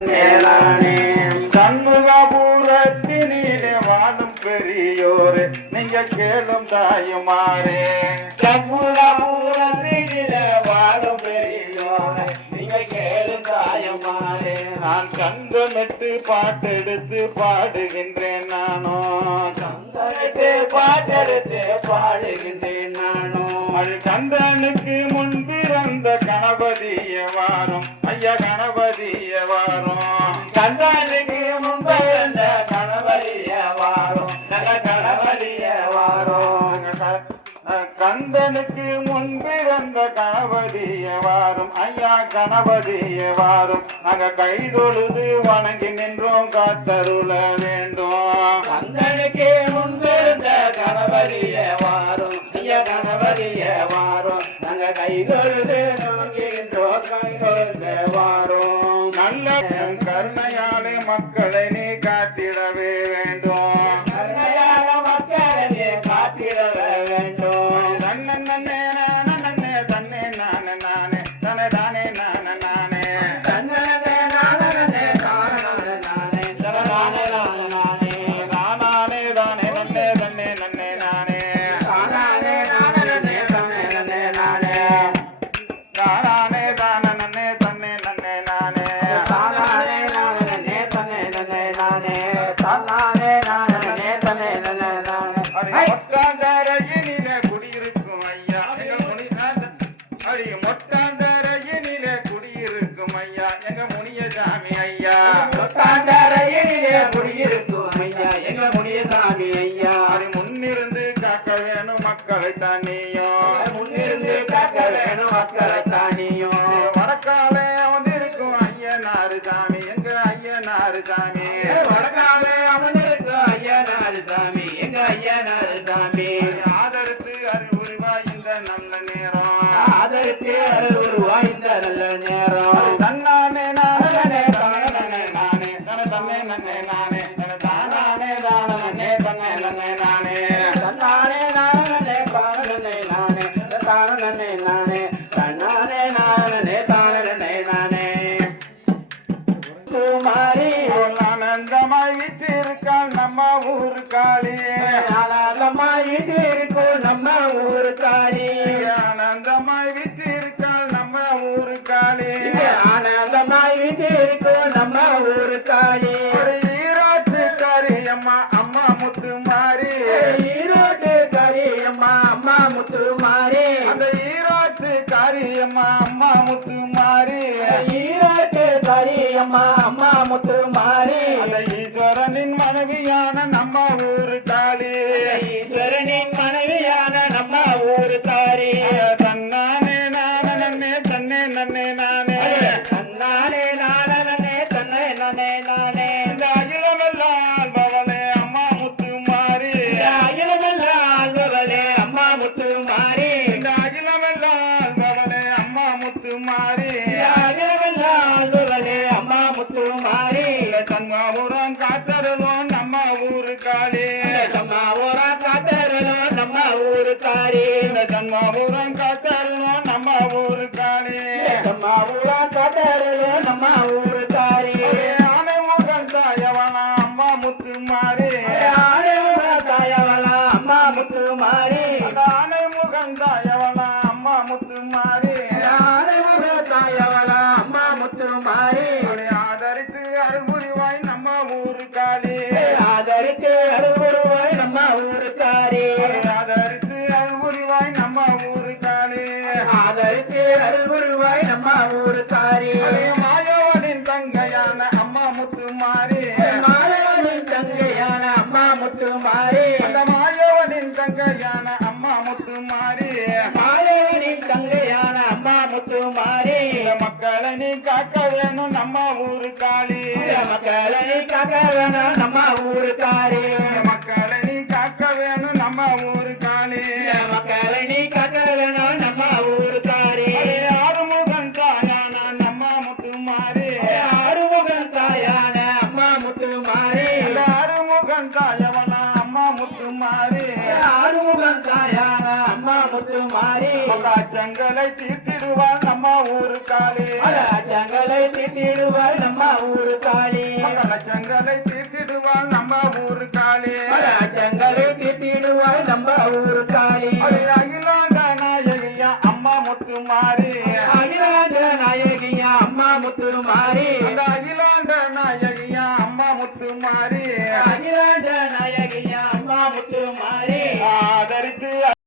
மேலானே சண்முகபுரத்தினிலே வாழும் பெரியோரே நீங்க கேளும் தாயுமாறே. சண்முகபுரத்தினிலே வாழும் பெரியோரே நீங்க கேளும் தாயுமாறே. நான் சந்தமிட்டு பாட்டெடுத்து பாடுகின்றேன் நானோ. சந்தமிட்டு பாட்டெடுத்து பாடுகின்றேன் நானோ. அது சந்தனுக்கு முன்பிறந்த கணபதிய வாரும் ஐயா கணபதிய வாரும். சந்தனுக்கு முன்பிறந்த கணபதிய வாரும் நல்ல கணபதிய வாரும். கந்தனுக்கு முன்பிறந்த கணபதிய வாரும் ஐயா கணபதிய வாரும். நாங்க கைதொழுது வணங்கி நின்றோம் காத்தருள வேண்டும். கந்தனுக்கு முன்பிருந்த கணபதிய வாரும் ஐயா கணபதிய வாரும். நாங்க கைதொழுது நோக்கி நின்றோம் கைதொழுத வாரும். நல்ல கருணையாலே மக்களை நீ காத்திடவே வேண்டும். கருணையால மக்களை நீ காத்திடவே வேண்டும். நன்னே நன்னே நன்னே தன்னே நானே நானே தனே தானே நானே நானே தன்னே நானே தானே நானே தானே நானே நானே தானே நன்னே தன்னே நன்னே நானே தானே நானே தன்னே நன்னே நானே தானே தானே நன்னே தன்னே நன்னே நானே தானே நானே தன்னே நன்னே நானே தானே நானே தன்னே நன்னே நானே. மொட்டாந்தரையினிலே குடியிருக்கும் ஐயா எங்க மொட்டாந்தரையினிலே குடியிருக்கும் ஐயா எங்க முனியசாமி ஐயா. மொட்டாந்தரையினிலே குடியிருக்கும் ஐயா எங்க முனியசாமி ஐயா. முன்னிருந்து காக்க வேணும் மக்களை தானியும். முன்னிருந்து காக்க வேணும் மக்களை தானியும். வடக்காலே அமர்ந்திருக்கும் ஐயனாரு சாமி எங்க ஐயனாரு சாமி. வடக்காலே அமர்ந்திருக்கும் ஐயனாரு சாமி எங்க ஐயனாரு சாமி. ஆதரித்து அருள் உருவாய் இந்த நல்ல நேரம். ஆதரித்து அருள் உருவாய் இந்த நல்ல நேரம். தன்னானே நானே தானே நானே தன தன்னை நன்னே நானே தன தானே தானே தன்னை நன்னே நானே தன்னானே நானே தானே நானே தானே நானே தன்னானே நானே தானே நானே. குமாரி ஆனந்தமாய் வீட்டிருக்காள் நம்ம ஊரு காளி. ஆனந்தமாய் வீட்டிருக்கோம் நம்ம ஊரு காளி. ஆனந்தமாய் வீட்டிருக்காள் நம்ம ஊரு காளி. ஆனந்தமாய் வீட்டிருக்கோம் நம்ம ஊரு காளி. ஈரோட்டு காரியம்மா அம்மா முத்து மாறி. ஈரோட்டு காரியம்மா அம்மா முத்து மாறி. அந்த ஈரோட்டு காரியம்மா அம்மா முத்து மாறி. ஈரோட்டு காரியம்மா அம்மா முத்து மாறி. அந்த ஈஸ்வரனின் மனைவியான நம்ம ஊரு காளி. ஈஸ்வரனின் மனைவியான நம்ம ஊரு காளி. தன்னானே நானே நன்னே தன்னே நன்னே நானே தன்னானே நானே நன்னே தன்னே நன்னே நானே. இந்த அகிலமெல்லாம் ஆள்பவளே அம்மா முத்து மாறி. அகிலமெல்லாம் ஆள்பவளே அம்மா முத்து மாறி. இந்த அகிலமெல்லாம் ஆள்பவளே அம்மா முத்து மாறி. அகிலமெல்லாம் ஆள்பவளே அம்மா முத்து மாறி. சண்முகபுரம் காத்தருளோம் நம்ம ஊரு காளி. சண்முகபுரம் காத்தருளோம் நம்ம ஊரு காளி. சண்முகபுரம் காத்தருளோம் நம்ம ஊரு காளி. சண்முகபுரம் காத்தருளோம் நம்ம ஊரு காளி. ஆனை முகன் தாயவனா அம்மா முத்து மாறி. ஆனை முகன் தாயவனா அம்மா முத்து மாறி. ஆனை முகன் தாயவனா அம்மா முத்து மாறி. ஆனை முகன் தாயவனா அம்மா முத்து மாறி. ஆதரித்து அருள்புரிவாய் நம்ம ஊரு காளி. ஆதரித்து அருள்புரிவாய் நம்ம ஊரு காளி. ஆதரித்து அருள்புரிவாய் நம்ம ஊரு காளி. ஆதரித்து அருள்புரிவாய் நம்ம ஊரு காளி. மாயவனின் தங்கையான அம்மா முத்து மாறி. மாயவனின் தங்கையான அம்மா முத்து மாறி. அந்த மாயவனின் தங்கையான அம்மா முத்து மாறி. மாயவனின் தங்கையான அம்மா முத்து மாறி. மக்களை நீ காக்க வேணும் நம்ம ஊரு காளி. மக்களை நீ காக்க வேணும் நம்ம ஊரு காளி. மக்களை நீ காக்க வேணும் நம்ம ஊரு காளி. மக்களை நீ காக்க வேணும் நம்ம ஊரு காளி. ஆறுமுகன் தாயான நம்ம முத்து மாறி. ஆறுமுகன் தாயான அம்மா முத்து மாறி. ஆறுமுகன் தாயவன அம்மா முத்து மாறி. ஆறுமுகன் தாயான அம்மா முத்து மாறி. அச்சங்களை தீர்த்திடுவார் நம்ம ஊரு காளி. அச்சங்களை தீர்த்திடுவார் நம்ம ஊரு மாறி அகிலாண்ட நாயகியா அம்மா முத்து மாறி அந்த அகிலாண்ட நாயகியா அம்மா முத்து மாறி